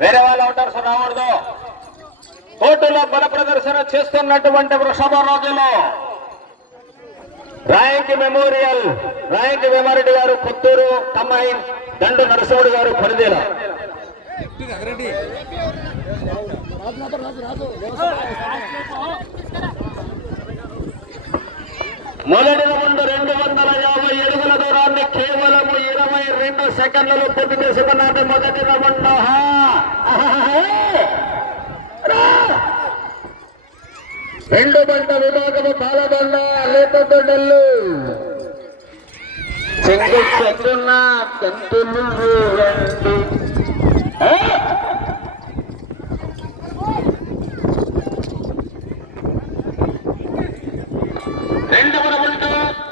వేరే వాళ్ళు ఉంటారు సార్ రావడదు. కోర్టులో బల ప్రదర్శన చేస్తున్నటువంటి వృషభ రోజులో రాయంకి మెమోరియల్ రాయంకి వేమారెడ్డి గారు కొత్తూరు, తమ్మాయి దండు నరసింహుడు గారు కొనిదేల. మొదటి రౌండ్ 250 అడుగుల దూరాన్ని కేవలం 22 సెకండ్లలో పూర్తి చేసుకున్నాడు. మొదటి రౌండ్ 2 బండ విభాగము పాలబండ లేతొడ్డలు చెంగు చెంగున్న కంతులు రండి.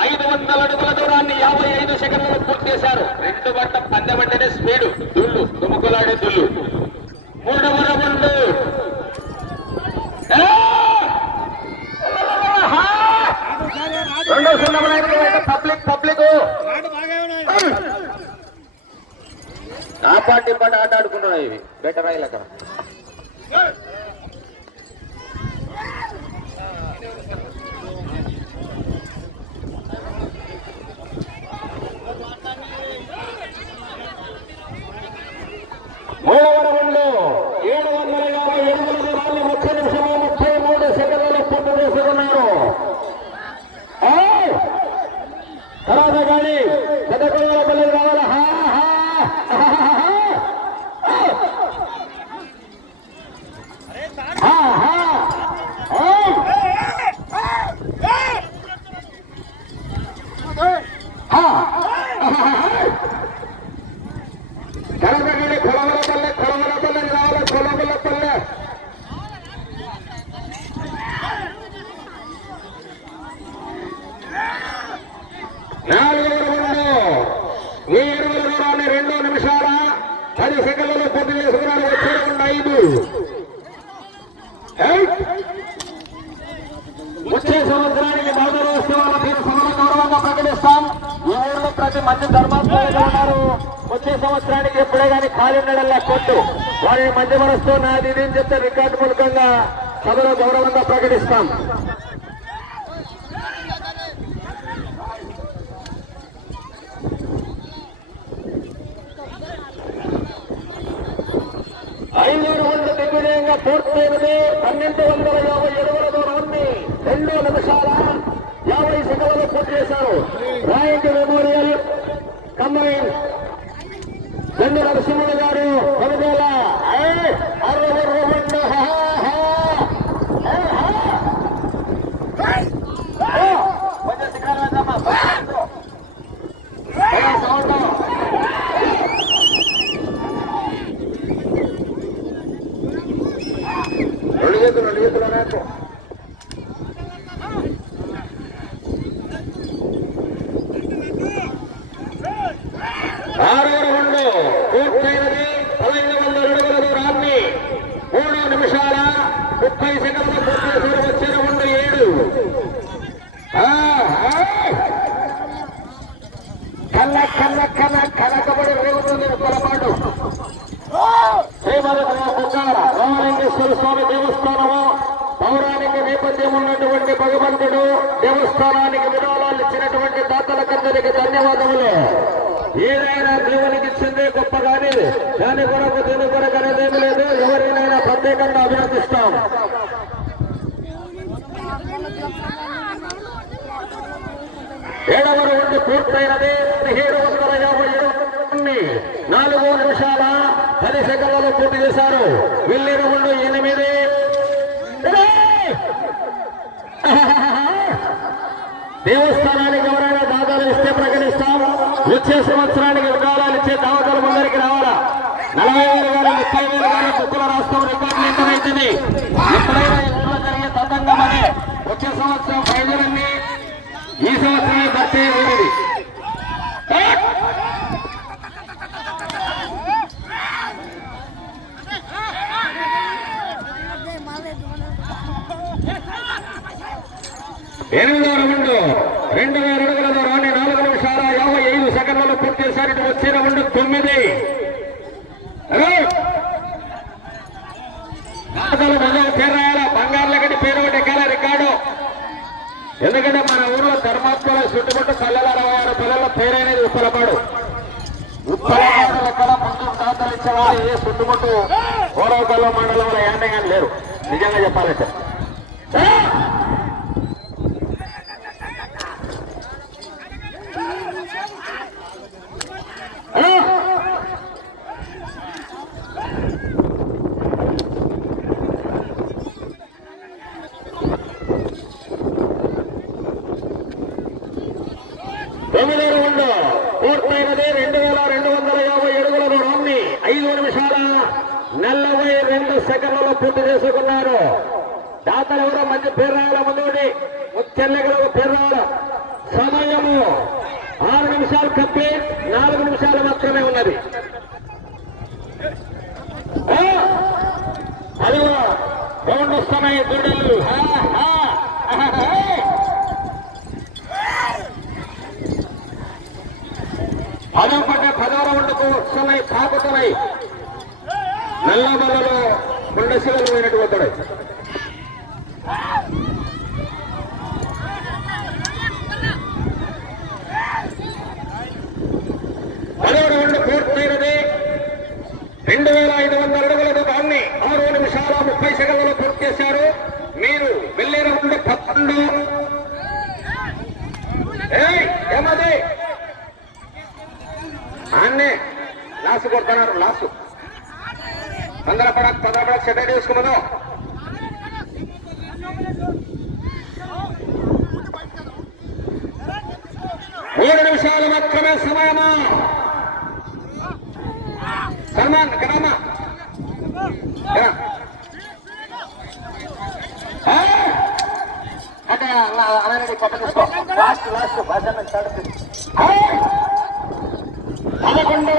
500 అడుగుల దూరాన్ని 55 సెకండ్లలో పూర్తి చేశారు. 2 బండ పందెం అంటేనే స్పీడు, దుళ్ళు దుమ్ముకులాడే దుళ్ళు. 3వ రౌండ్ పబ్లిక్ ఆ పార్టీ పాట ఆట ఆడుకుంటున్నాయి. ఇవి బెటర్ అయ్యి అక్కడ మూడవ రౌండ్లో 750 అడుగుల దూరాన్ని 30 నిమిషాలు 33 సెకండ్లలో పూర్తి చేసుకున్నారు. తర్వాత కానీ పెద్ద పల్లెలు రావాలి. కరదగడి కొలవలపల్లె రావాలి. కొలవలపల్లె 4వ రౌండ్ ఈ 20 దూరాన్ని 2 నిమిషాల 10 సెకండ్లలో పూర్తి చేసుకున్నారు. వచ్చే రౌండ్ 5. వచ్చే సంవత్సరానికి భారతోత్సవాల తీరు సమర గౌరవంగా ప్రకటిస్తాం. ఈ ఊళ్ళో ప్రతి మంచి ధర్మాత్మలు ఉన్నారు. వచ్చే సంవత్సరానికి ఎప్పుడే కానీ ఖాళీ ఉండడల్లా కొట్టు వారిని మంచి మనసుతో నాది ఇది అని చెప్తే రికార్డు మూలకంగా సభలో గౌరవంగా ప్రకటిస్తాం. దిగ్విజయంగా పూర్తయినది. 1250 అడుగుల దూరాన్ని 2 నిమిషాల 50 సెకండ్లలో పూర్తి చేశారు. రాయంకి మెమోరియల్ కంబైన్ దండు నరసింహుడు గారు కొనుగోల 60 రౌండ్. రెండు చేతులు నాకు 6వ రౌండ్ పూర్తయినది. 1500 అడుగుల దూరాన్ని 3 నిమిషాల 30 సెకండ్లు పూర్తి చేశారు. వచ్చే రౌండ్ 7. కనకబడి రేగుతుంది పొరపాటు. రామలింగేశ్వర స్వామి దేవస్థానము పౌరాణిక నేపథ్యం ఉన్నటువంటి భగవంతుడు దేవస్థానానికి విరాళాలు ఇచ్చినటువంటి దాతలకందరికి ధన్యవాదములు. ఏదైనా దేవునికి ఇచ్చిందే గొప్ప కానీ దాని కొరకు దీని కొరకు అనేదేమి లేదు. ఎవరినైనా ప్రత్యేకంగా అభినందిస్తాం. ఏడవ రౌండ్ పూర్తయినది. 1750 4 నిమిషాల 10 సెకండ్లలో పూర్తి చేశారు. వెళ్ళి రౌండ్ 8. దేవస్థానానికి ఎవరైనా దాదాలు ఇస్తే ప్రకటిస్తాం. వచ్చే సంవత్సరానికి విరాళాలు ఇచ్చే దావతలు ముందరికి రావాలా. 40,000 కానీ 30,000 కానీ బుక్కుల రాష్ట్రం రికార్డులు ఎంతమైతుంది. ఎప్పుడైనా ఊళ్ళో జరిగే తతంగమని వచ్చే సంవత్సరం ఫైనలన్నీ ఈ సంవత్సరమే భర్తీ ఊరిది. ఎనిమిదవ రౌండ్ 2000 అడుగుల దూరాన్ని 4 నిమిషాల 55 వచ్చేసారి వచ్చే రౌండ్ 9. పేరు రాయాల బంగారులగడ్డి పేరు ఒకటి ఎక్కాల రికార్డు. ఎందుకంటే మన ఊర్లో ధర్మాత్మల చుట్టుముట్టు పల్లెల 66 పల్లెల పేరైనది ఉప్పలపాడు. ఉప్పలపాడు ఎక్కడ ముందు దాతలు ఇచ్చేవాళ్ళు ఏ చుట్టుముట్టు ఓరవకల్లో మండలంలో ఏంటే కానీ లేరు నిజంగా చెప్పాలంటే. పూర్తయినది 2250 అడుగుల దూరాన్ని 5 నిమిషాల 42 సెకండ్లలో పూర్తి చేసుకున్నారు. దాతలు ఎవరో మంచి పేరు రాయాల ముందు ముచ్చెల్లెగల పేరు రాయాల. సమయము 6 నిమిషాలు కంప్లీట్, 4 నిమిషాలు మాత్రమే ఉన్నది. అది రౌండ్ వస్తున్నాయి దూడలు. 10వ రౌండ్కు వస్తున్నాయి, తాకుతున్నాయి. నల్లమల్లలో కొండశివలు పోయినట్టు పోతాడు. 10వ రౌండ్ పూర్తయినది. 2500 అడుగుల దూరాన్ని 6 నిమిషాల 30 సెకండ్లలో పూర్తి చేశారు. మీరు వెళ్ళే రౌండ్ 11. ఏమది అన్నే లాసు కొడుతున్నారు. లాసు పందరపడక సెటైడ్ వేసుకున్నాను. 3 నిమిషాలు మాత్రమే సమయమా. సల్మాన్ కదమ్మా అంటే అలాగే కొత్త తీసుకో. Last 11వ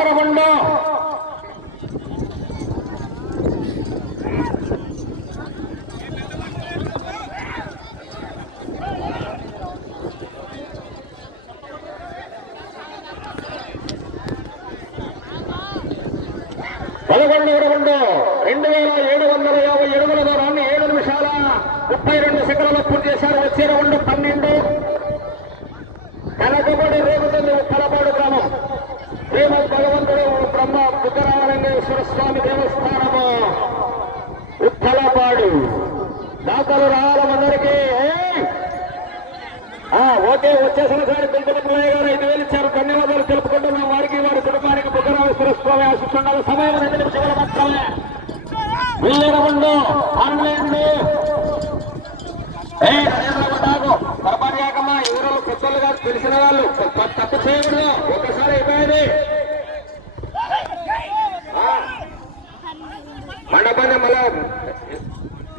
round. రౌండ్ 2750 అడుగుల దూరాన్ని 7 నిమిషాల 32 సెకండ్లలో పూర్తి చేశారు. వచ్చే రౌండ్ 12. కనకబడి రేగుతుంది ఉప్పలపాడు గ్రామం. శ్రీమద్ భగవంతుడు బ్రహ్మ బుద్ధరామలింగేశ్వర స్వామి దేవస్థానము ఉప్పలపాడు. దాతలు రావాలందరికీ ఓకే. వచ్చే సంవత్సరానికి పెంచుకున్నయ్య గారు 5000 ఇచ్చారు. ధన్యవాదాలు తెలుపుకుంటున్నాం వారికి, వారి కుటుంబానికి. బుద్ధరామేశ్వర స్వామి ఆశిస్తుండాలి. సమయం 2 నిమిషాలు మాత్రమే. వెళ్ళే రౌండ్ 12. పొరపాటు కాకమ్మా, ఎవరు కొత్తలు కాదు, తెలిసిన వాళ్ళు తప్పు చేయకూడదు. ఒకసారి అయిపోయింది. మండపాన్ని మళ్ళా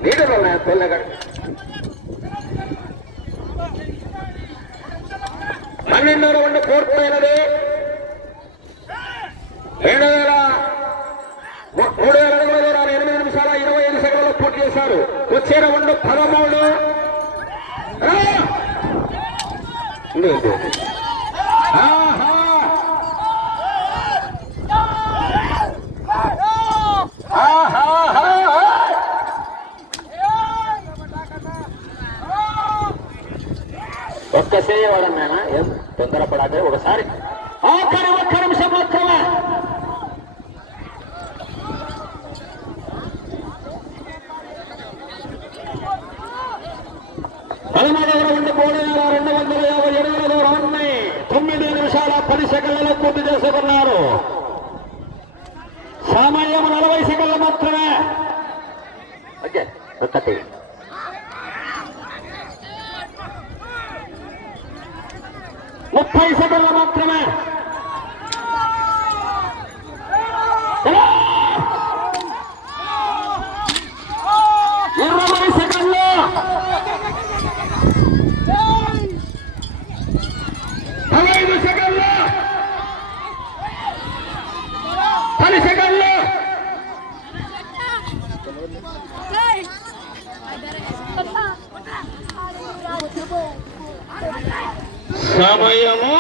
నీడలు ఉన్నాయి తెల్లగడ. 12వ రౌండ్ పూర్తయినది. 3000 అడుగుల దూరాన్ని 8 నిమిషాల 25 సెకండ్లలో పూర్తి చేశారు. వచ్చే రౌండ్ 13. ఒక్కసేయ వాడన్నానా ఏం తొందరపడాక ఒకసారి ఆఖరి 1 నిమిషం మాత్రమే. రౌండ్ 3250 అడుగుల దూరాన్ని 9 నిమిషాల 10 సెకండ్లలో పూర్తి చేసుకున్నారు. సమయం 40 సెకండ్లు మాత్రమే. ఓకే 30 సెకండ్లు మాత్రమే. 20 సెకండ్లు. 15 సెకండ్లు. 10 సెకండ్లు. సమయము